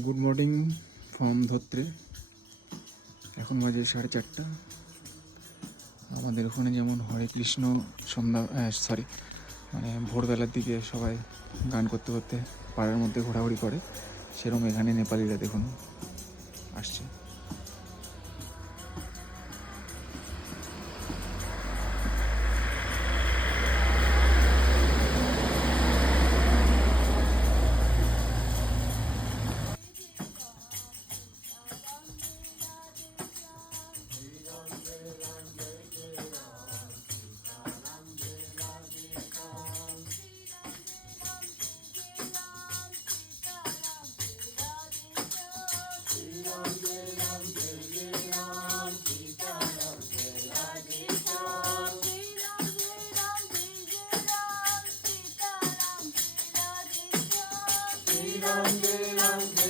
Good morning from Dhotrey. এখন বাজে 4:30। আমাদের ওখানে যেমন হরে কৃষ্ণ সন্ধ্যা মানে ভোরবেলার দিকে সবাই গান করতে করতে পাড়ার মধ্যে ঘোরাঘুরি করে, সেরকম এখানে নেপালিরা দেখুন আসছে। Ram Ram